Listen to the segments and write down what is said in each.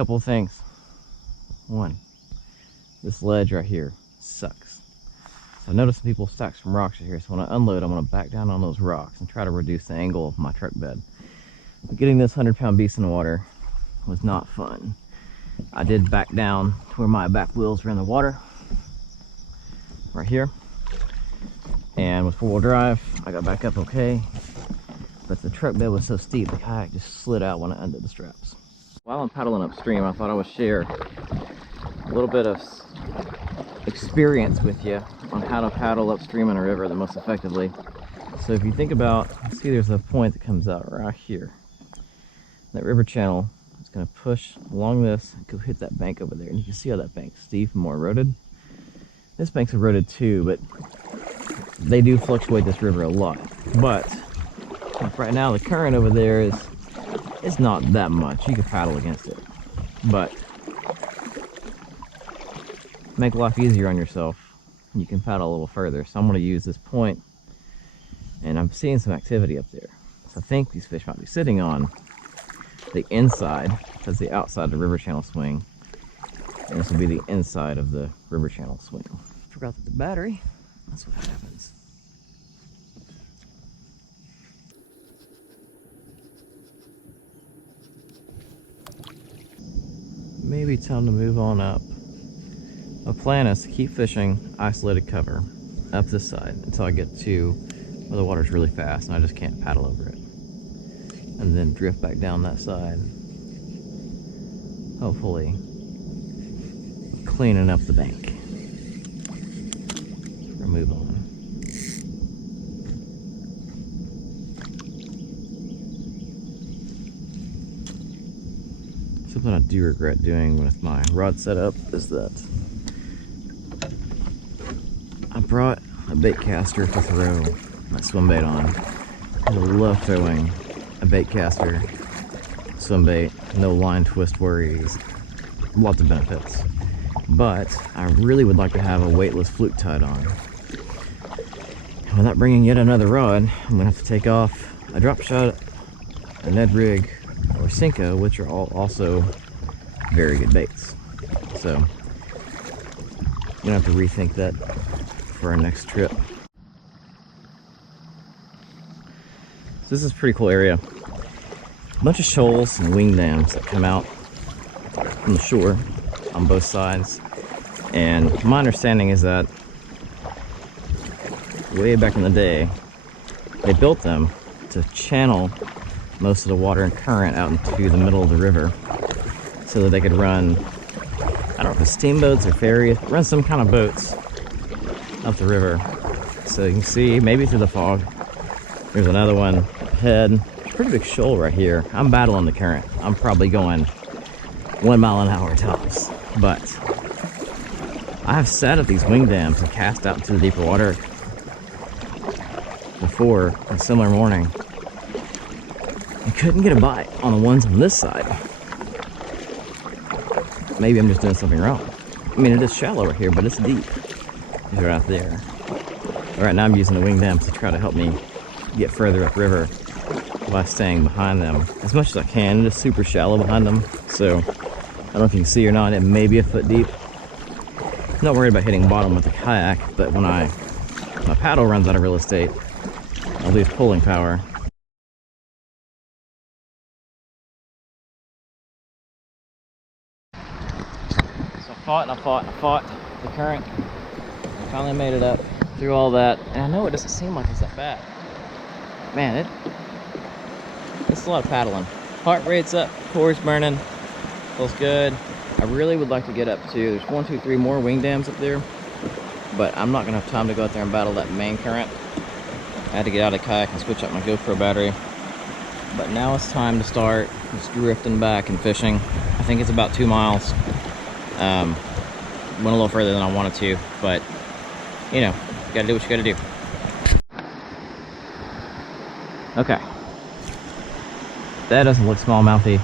couple of things. One, this ledge right here sucks. So I noticed some people stack some rocks right here. So when I unload, I'm going to back down on those rocks and try to reduce the angle of my truck bed. But getting this 100-pound beast in the water was not fun. I did back down to where my back wheels were in the water, right here. And with 4-wheel drive, I got back up okay. But the truck bed was so steep, the kayak just slid out when I undid the straps. While I'm paddling upstream, I thought I would share a little bit of experience with you on how to paddle upstream in a river the most effectively. So if you think about, see there's a point that comes out right here. That river channel is going to push along this and go hit that bank over there. And you can see how that bank's steep and more eroded. This bank's eroded too, but they do fluctuate this river a lot. But like right now, the current over there it's not that much. You can paddle against it, but make life easier on yourself, you can paddle a little further. So I'm going to use this point, and I'm seeing some activity up there. So I think these fish might be sitting on the inside, because the outside of the river channel swing, and this will be the inside of the river channel swing. Forgot that the battery, that's what happens. Maybe time to move on up. My plan is to keep fishing isolated cover up this side until I get to where the water's really fast and I just can't paddle over it. And then drift back down that side. Hopefully cleaning up the bank. We'll move on. Something I do regret doing with my rod setup is that I brought a bait caster to throw my swim bait on. I love throwing a bait caster, swim bait, no line twist worries, lots of benefits. But I really would like to have a weightless fluke tied on. And without bringing yet another rod, I'm gonna have to take off a drop shot, a Ned rig, or Senko, which are all also very good baits. So I'm gonna have to rethink that for our next trip. So this is a pretty cool area. A bunch of shoals and wing dams that come out from the shore on both sides. And my understanding is that way back in the day, they built them to channel most of the water and current out into the middle of the river so that they could run, I don't know if it's steamboats or ferries, but run some kind of boats up the river. So you can see, maybe through the fog, there's another one ahead. Pretty big shoal right here. I'm battling the current. I'm probably going 1 mile an hour tops, but I have sat at these wing dams and cast out into the deeper water before a similar morning. I couldn't get a bite on the ones on this side. Maybe I'm just doing something wrong. I mean, it is shallow right here, but it's deep. These are out there. Right now I'm using the wing dams to try to help me get further upriver by staying behind them as much as I can. It is super shallow behind them, so I don't know if you can see or not, it may be a foot deep. I'm not worried about hitting bottom with the kayak, but when my paddle runs out of real estate, I'll lose pulling power. So I fought the current. I finally made it up through all that, and I know it doesn't seem like it's that bad. Man, it's a lot of paddling. Heart rate's up, core's burning, feels good. I really would like to get up to, there's 1, 2, 3 more wing dams up there, but I'm not gonna have time to go out there and battle that main current. I had to get out of the kayak and switch out my GoPro battery. But now it's time to start just drifting back and fishing. I think it's about 2 miles. Went a little further than I wanted to, but you know, you gotta do what you gotta do. Okay. That doesn't look smallmouthy.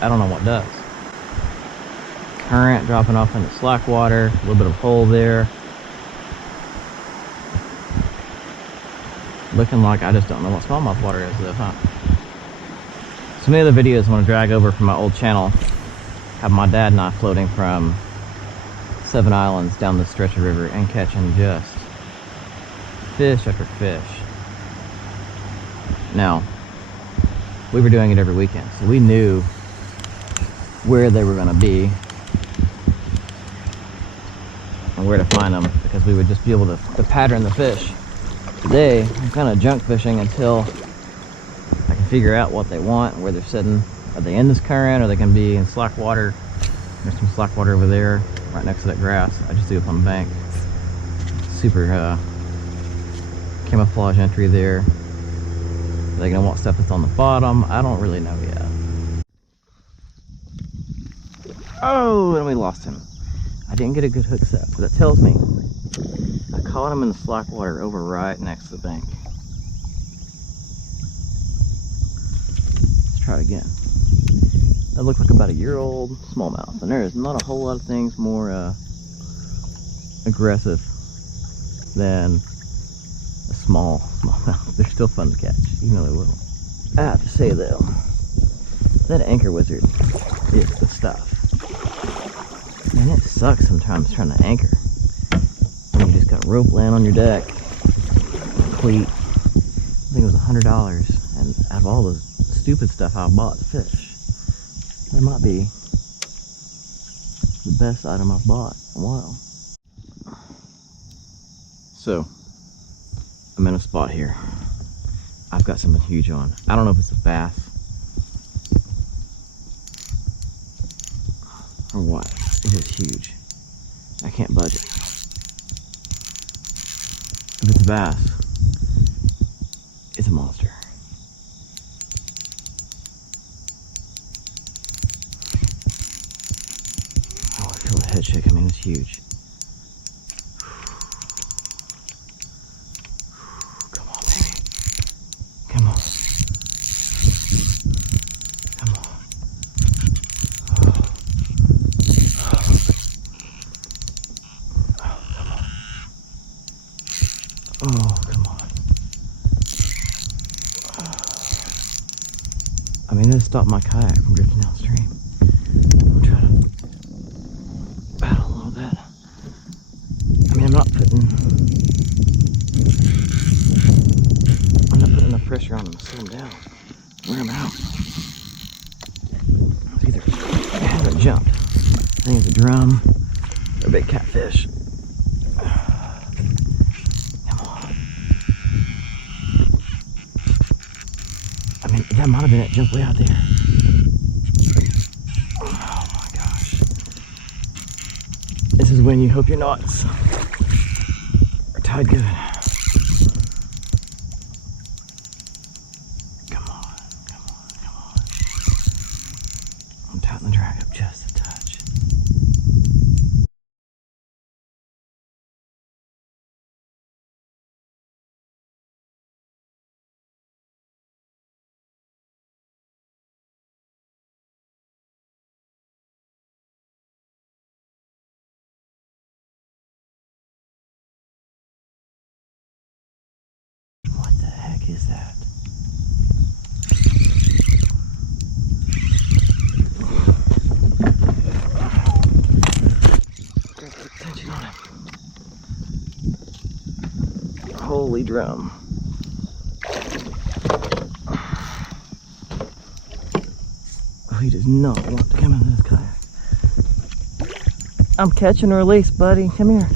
I don't know what does. Current dropping off into slack water, a little bit of hole there. Looking like I just don't know what smallmouth water is though, huh? So many of the videos I want to drag over from my old channel have my dad and I floating from 7 islands down the stretch of river and catching just fish after fish. Now, we were doing it every weekend, so we knew where they were going to be and where to find them, because we would just be able to pattern the fish. Today, I'm kind of junk fishing until I can figure out what they want and where they're sitting. Are they in this current? Are they going to be in slack water? There's some slack water over there, right next to that grass. I just threw up on the bank. Super camouflage entry there. Are they going to want stuff that's on the bottom? I don't really know yet. Oh, and we lost him. I didn't get a good hook set, but that tells me I caught him in the slack water over right next to the bank. Let's try it again. That looks like about a year-old smallmouth, and there is not a whole lot of things more aggressive than a smallmouth. They're still fun to catch, even though they're little. I have to say though, that anchor wizard is the stuff. Man, it sucks sometimes trying to anchor. You just got rope laying on your deck, cleat. I think it was $100, and out of all the stupid stuff I bought to fish, that might be the best item I've bought in a while. So, I'm in a spot here. I've got something huge on. I don't know if it's a bass or what. It is huge. I can't budge it. If it's a bass, it's a monster. Oh, I feel the head shake. I mean, it's huge. Come on, baby. Come on. Come on. Oh, come on. I mean, this stopped my kayak from drifting downstream. I'm gonna try to battle a little bit. I mean, I'm not putting enough pressure on him to slow him down. Wear him out. It's either it hasn't jumped. I think it's a drum or a big catfish. That might have been it. Jump way out there. Oh my gosh. This is when you hope your knots are tied good. Come on, come on, come on. I'm tightening the drag up just a touch. What the heck is that? Gotta put attention on him. Holy drum. Oh, he does not want to come into this kayak. I'm catch and release, buddy. Come here.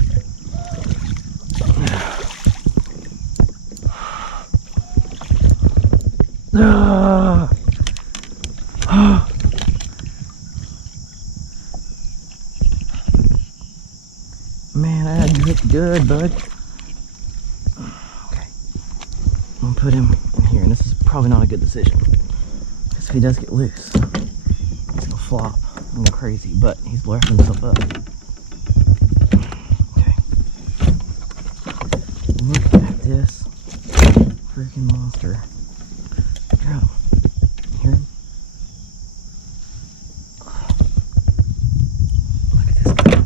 Man, I had you hooked good, bud. Okay. I'm gonna put him in here, and this is probably not a good decision. Because if he does get loose, he's gonna flop and go crazy, but he's lifting himself up. Okay. Look at this freaking monster. Drum. Hear him? Look at this guy.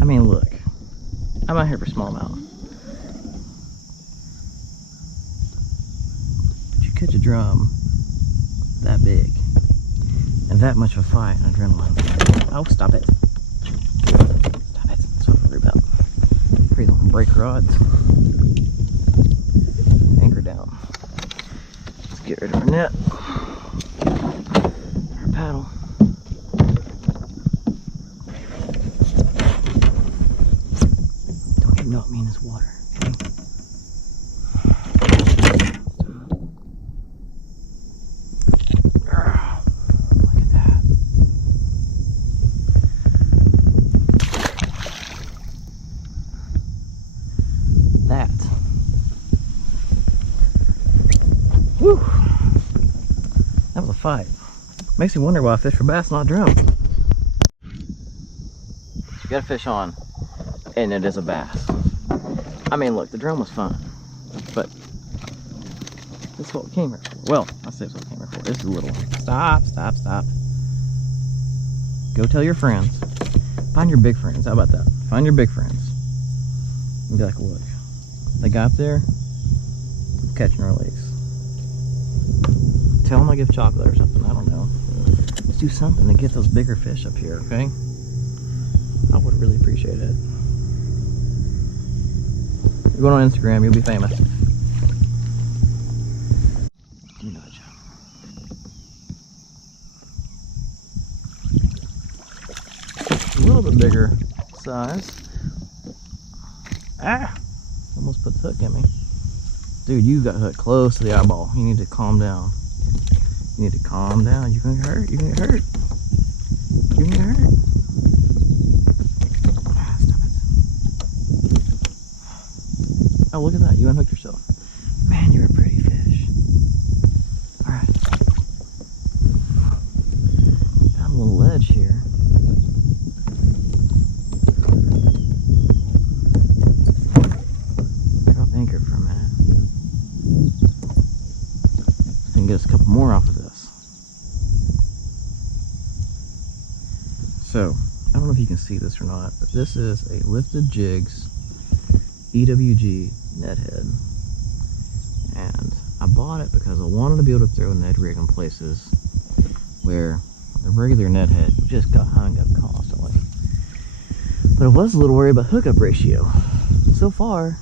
I mean, look. I'm out here for smallmouth. Did you catch a drum? drum that big and that much of a fight and adrenaline. Oh, stop it. Stop it. That's what I'm worried about. Afraid don't break rods. Anchor down. Let's get rid of our net. Our paddle. Don't you knock me in this water, okay? Look at that. Whew. That was a fight. Makes me wonder why I fish for bass, not drum. You got a fish on, and it is a bass. I mean, look, the drum was fun, but this is what we came here for. Well, I say it's what we came here for. This is a little. Stop, stop, stop. Go tell your friends. Find your big friends. How about that? Find your big friends. And be like, look, the guy up there, catch and release. Tell them I give chocolate or something. I don't know. Let's do something to get those bigger fish up here, okay? I would really appreciate it. You're going on Instagram, you'll be famous. Nudge. A little bit bigger size. Ah! Almost put the hook in me. Dude, you got hooked close to the eyeball. You need to calm down. You need to calm down. You're gonna get hurt. You're gonna get hurt. You're gonna get hurt. Ah, stop it. Oh, look at that. You unhooked yourself. Man, you're a pretty fish. Alright. Found a little ledge here. Drop anchor for a minute. So we can get us a couple more off of this. So, I don't know if you can see this or not, but this is a Lifted Jigs EWG net head. And I bought it because I wanted to be able to throw a Ned rig in places where the regular net head just got hung up constantly. But I was a little worried about hookup ratio. So far,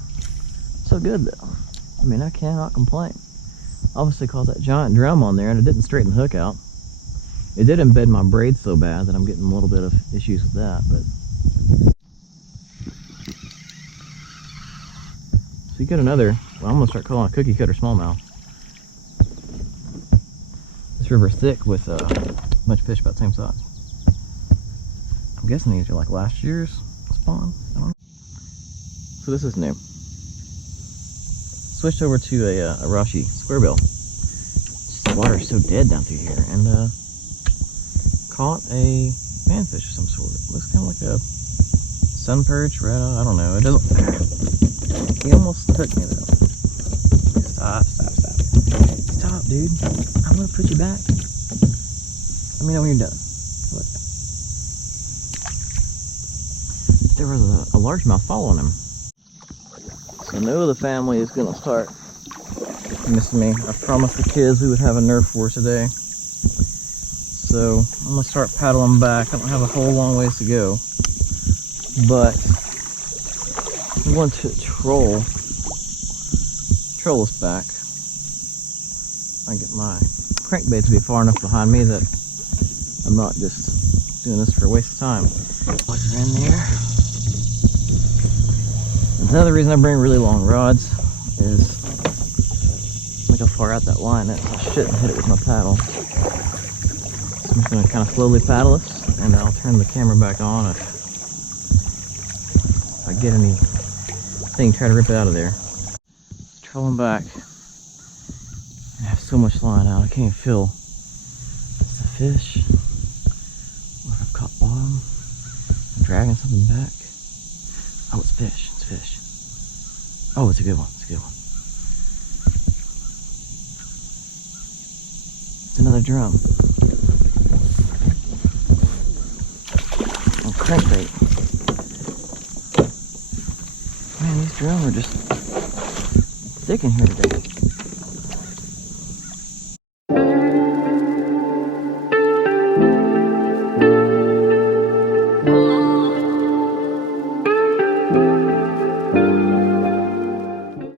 so good though. I mean, I cannot complain. Obviously caught that giant drum on there and it didn't straighten the hook out. It did embed my braid so bad that I'm getting a little bit of issues with that, but. So you got another, well, I'm gonna start calling it cookie cutter smallmouth. This river's thick with a bunch of fish about the same size. I'm guessing these are like last year's spawn, I don't know. So this is new. Switched over to a Rashi squarebill. The water is so dead down through here, and caught a panfish of some sort. It looks kind of like a sun perch, red eye, I don't know. It doesn't. He almost took me though. Stop, stop, stop. Stop, dude. I'm gonna put you back. Let me know when you're done. Look. There was a largemouth following him. So no, the family is gonna start missing me. I promised the kids we would have a Nerf war today. So I'm gonna start paddling back. I don't have a whole long ways to go, but I'm going to troll us back. I get my crankbait to be far enough behind me that I'm not just doing this for a waste of time. What's in there? Another reason I bring really long rods is look how far out that line is. I shouldn't hit it with my paddle. I'm just going to kind of slowly paddle it, and I'll turn the camera back on if I get anything, try to rip it out of there. Trolling back. I have so much line out, I can't feel it's a fish, or if I've caught bottom, I'm dragging something back. Oh, it's fish, it's fish. Oh, it's a good one, it's a good one. It's another drum. Crankbait. Man, these drums are just thick in here today.